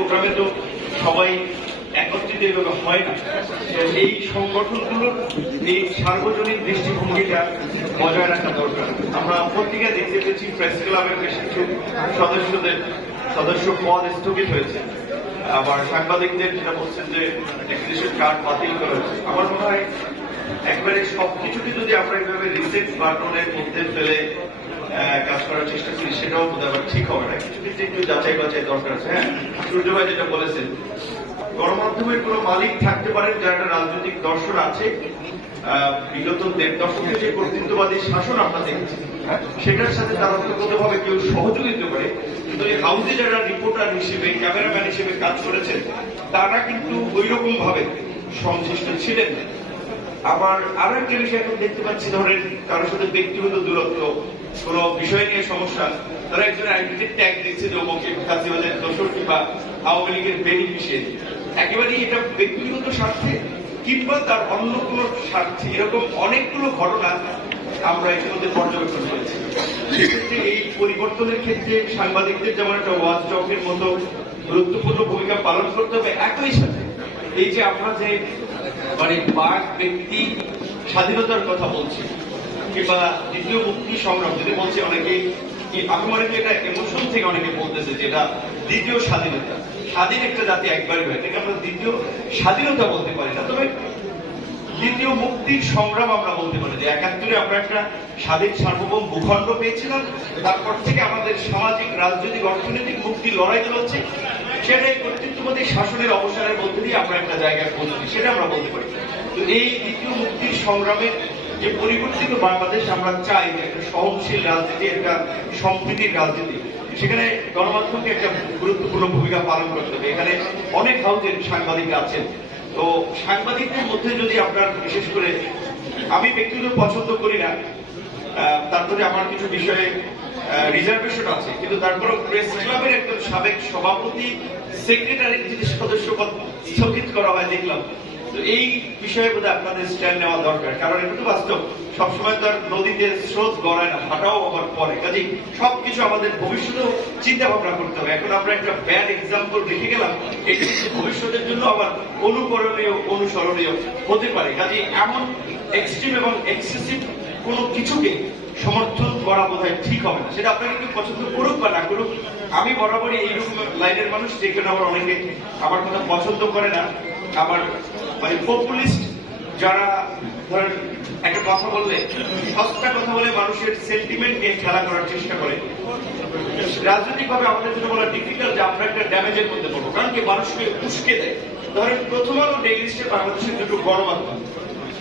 প্রোগ্রামে তো সবাই একত্রিত এভাবে হয় না। এই সংগঠনগুলোর এই সার্বজনীন দৃষ্টিভঙ্গিটা বজায় রাখা দরকার। আমরা পত্রিকায় দেখতে পেয়েছি, প্রেস ক্লাবের বেশ কিছু সদস্যদের সদস্য পদ স্থগিত হয়েছে। আবার সাংবাদিকদের যেটা বলছেন যে দেশের কার্ড বাতিল করা হয়েছে। আমার মনে হয় একবারে সবকিছুকে যদি আমরা এভাবে রিসেট বাটনের মধ্যে ফেলে কাজ করার চেষ্টা করি, সেটাও বোধ হয় ঠিক হবে না। কিছু কিছু একটু যাচাই বাছাই দরকার আছে হ্যাঁ? সূর্য ভাই যেটা বলেছেন, গণমাধ্যমের কোন মালিক থাকতে পারেন যার একটা রাজনৈতিক দর্শন আছে। বিগত দেড় দশকের যে কর্তৃত্ববাদী শাসন আমরা দেখেছি সেটার সাথে তারা ভাবে কেউ সহযোগিতা করে। কিন্তু এই হাউসে যারা রিপোর্টার হিসেবে ক্যামেরাম্যান হিসেবে কাজ করেছেন, তারা কিন্তু ওই রকম ভাবে সংশ্লিষ্ট ছিলেন না। আবার আরও একটা বিষয় এখন দেখতে পাচ্ছি, ধরেন কারোর সাথে ব্যক্তিগত দূরত্ব, কোন বিষয় নিয়ে সমস্যা তারা একজন আইডেন্টি ট্যাগ দিচ্ছে যে অমুকে কাজীবাজার দোষর আওয়ামী লীগের বেনিফিশিয়ারি একেবারেই এটা ব্যক্তিগত স্বার্থে কিংবা তার অন্য কোনো স্বার্থে এরকম অনেকগুলো ঘটনা আমরা ইতিমধ্যে পর্যবেক্ষণ করেছি। সেক্ষেত্রে এই পরিবর্তনের ক্ষেত্রে সাংবাদিকদের যেমন একটা ওয়াচ চকের মতো গুরুত্বপূর্ণ ভূমিকা পালন করতে হবে, একই সাথে এই যে আমরা যে মানে বাক ব্যক্তি স্বাধীনতার কথা বলছি, কিংবা দ্বিতীয় মুক্তি সংগ্রাম, যদি বলছে অনেকে আমি মনে এটা ইমোশন থেকে অনেকে বলতেছে যে এটা দ্বিতীয় স্বাধীনতা? স্বাধীন একটা জাতি একবারই হয়, এটাকে আমরা দ্বিতীয় স্বাধীনতা বলতে পারি না। তবে দ্বিতীয় মুক্তির সংগ্রাম আমরা বলতে পারি যে একাত্তরে আমরা একটা স্বাধীন সার্বভৌম ভূখণ্ড পেয়েছিলাম, তারপর থেকে আমাদের সামাজিক, রাজনৈতিক, অর্থনৈতিক মুক্তির লড়াই চলছে। সেটা এই কর্তৃত্ববাদী শাসনের অবসানের মধ্যে দিয়ে আমরা একটা জায়গায় পৌঁছেছি সেটা আমরা বলতে পারি। তো এই দ্বিতীয় মুক্তির সংগ্রামের যে পরিবর্তিত বাংলাদেশ আমরা চাই একটা সহনশীল রাজনীতি, একটা সম্প্রীতির রাজনীতি, সেখানে গণমাধ্যমকে একটা গুরুত্বপূর্ণ ভূমিকা পালন করতে হবে। এখানে অনেক হাউজের সাংবাদিক আছেন। তো সাংবাদিকদের মধ্যে যদি আপনার, বিশেষ করে আমি ব্যক্তিগত পছন্দ করি না তারপরে আমার কিছু বিষয়ে রিজার্ভেশন আছে। কিন্তু তারপরে প্রেস ক্লাবের একজন সাবেক সভাপতি সেক্রেটারি যদি সদস্য পদ স্থগিত করা হয়, দেখলাম। তো এই বিষয়ে বোধহয় আপনাদের স্ট্যান্ড নেওয়া দরকার। কারণ এটা তো বাস্তব। সবসময় তো আর নদীতে স্রোত গড়ায় না ফাটাও আবার পরে। কাজেই সবকিছু আমাদের ভবিষ্যতেও চিন্তা ভাবনা করতে হবে। এখন আমরা একটা ব্যাড এক্সাম্পল রেখে গেলাম। এটি ভবিষ্যতের জন্য আবার অনুকরণীয়, অনুসরণীয় হতে পারে। কাজেই এমন এক্সট্রিম এবং এক্সেসিভ কোনো কিছুকে সমর্থন করা বোধ ঠিক হবে না। সেটা আপনাকে কেউ পছন্দ করুক বা না করুক, আমি বরাবরই এইরকম লাইনের মানুষ যেখানে আমার অনেকে আমার কথা পছন্দ করে না। আমার মানে পপুলিস্ট যারা, ধরেন, একটা কথা বললে, সস্তা কথা বলে মানুষের সেন্টিমেন্ট নিয়ে খেলা করার চেষ্টা করে। রাজনৈতিক ভাবে আমাদের জন্য বলা ডিফিকাল্ট যে আমরা একটা ড্যামেজের মধ্যে পড়ব। কারণ কি? মানুষকে উস্কে দেয়। ধরেন প্রথম আলো ডেইলি স্টার বাংলাদেশের দুটো গণমাধ্যম।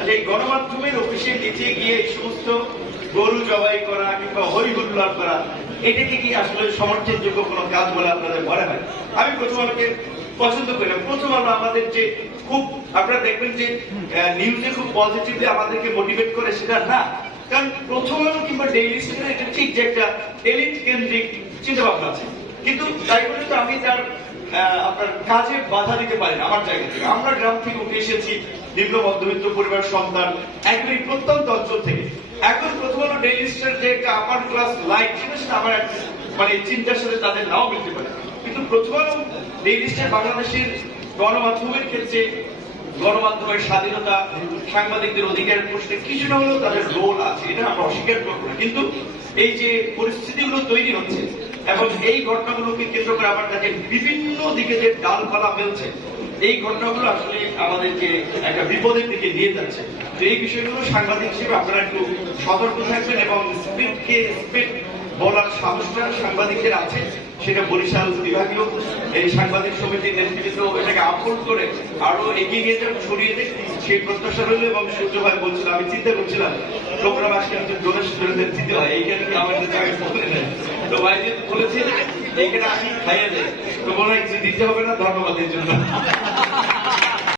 এই গণমাধ্যমের অফিসে নিচে গিয়ে এই সমস্ত গরু জবাই করা কিংবা হই হুল্লার করা, এটাকে কি আসলে সমর্থন যোগ্য কোনো কাজ বলে আপনাদের মনে হয়? আমি প্রথম আলোকে পছন্দ করি না। প্রথম আলো আমাদের যে খুব, আপনারা দেখবেন যে নিউজে খুব পজিটিভলি আমাদেরকে মোটিভেট করে সেটা না। কারণ প্রথম আলো কিংবা ডেইলি স্টার এটা ঠিক যে একটা এলিট কেন্দ্রিক চিন্তা ভাবনা আছে। কিন্তু তাই বলে তো আমি তার আপনার কাজে বাধা দিতে পারি না আমার জায়গা থেকে। আমরা গ্রাম থেকে উঠে এসেছি নিম্ন মধ্যবিত্ত পরিবার, সন্তান একবারে প্রত্যন্ত অঞ্চল থেকে। এখন প্রথম হলো ডেইলি স্টার যে একটা আপার ক্লাস লাইফ সেটা আমার মানে চিন্তার সাথে তাদের নাও মিলতে পারে। কিন্তু প্রথম আলো ডেইলি স্টার বাংলাদেশের গণমাধ্যমের ক্ষেত্রে গণমাধ্যমের স্বাধীনতা, সাংবাদিকদের অধিকারের প্রশ্নে কিছুটা হলেও তাদের রোল আছে, এটা আমরা অস্বীকার করব না। কিন্তু এই যে পরিস্থিতিগুলো তৈরি হচ্ছে এবং এই ঘটনাগুলোকে কেন্দ্র করে আমার কাছে বিভিন্ন দিকে যে ডালপালা ফেলছে এই ঘটনাগুলো আসলে আমাদেরকে একটা বিপদের দিকে নিয়ে যাচ্ছে। তো এই বিষয়গুলো সাংবাদিক হিসেবে আপনারা একটু সতর্ক থাকবেন এবং স্পিডকে স্পিড বলার সাহসটা সাংবাদিকের আছে, সেটা বরিশাল বিভাগীয় এই সাংবাদিক সমিতির নেতৃত্ব এটাকে আপলোড করে আরও এগিয়ে নিয়ে যাবে, ছড়িয়ে দেয় সেই প্রত্যাশা রইল এবং সূর্য ভাই বলছিল, আমি চিন্তা করছিলাম প্রোগ্রাম আজকে একজন ডোনেশন দিতে হয় এইখানে আমার বলে নেই তো ভাই যে বলেছে এইখানে আসি খাইয়ে দেয় তো মনে কিছু দিতে হবে না ধন্যবাদের জন্য।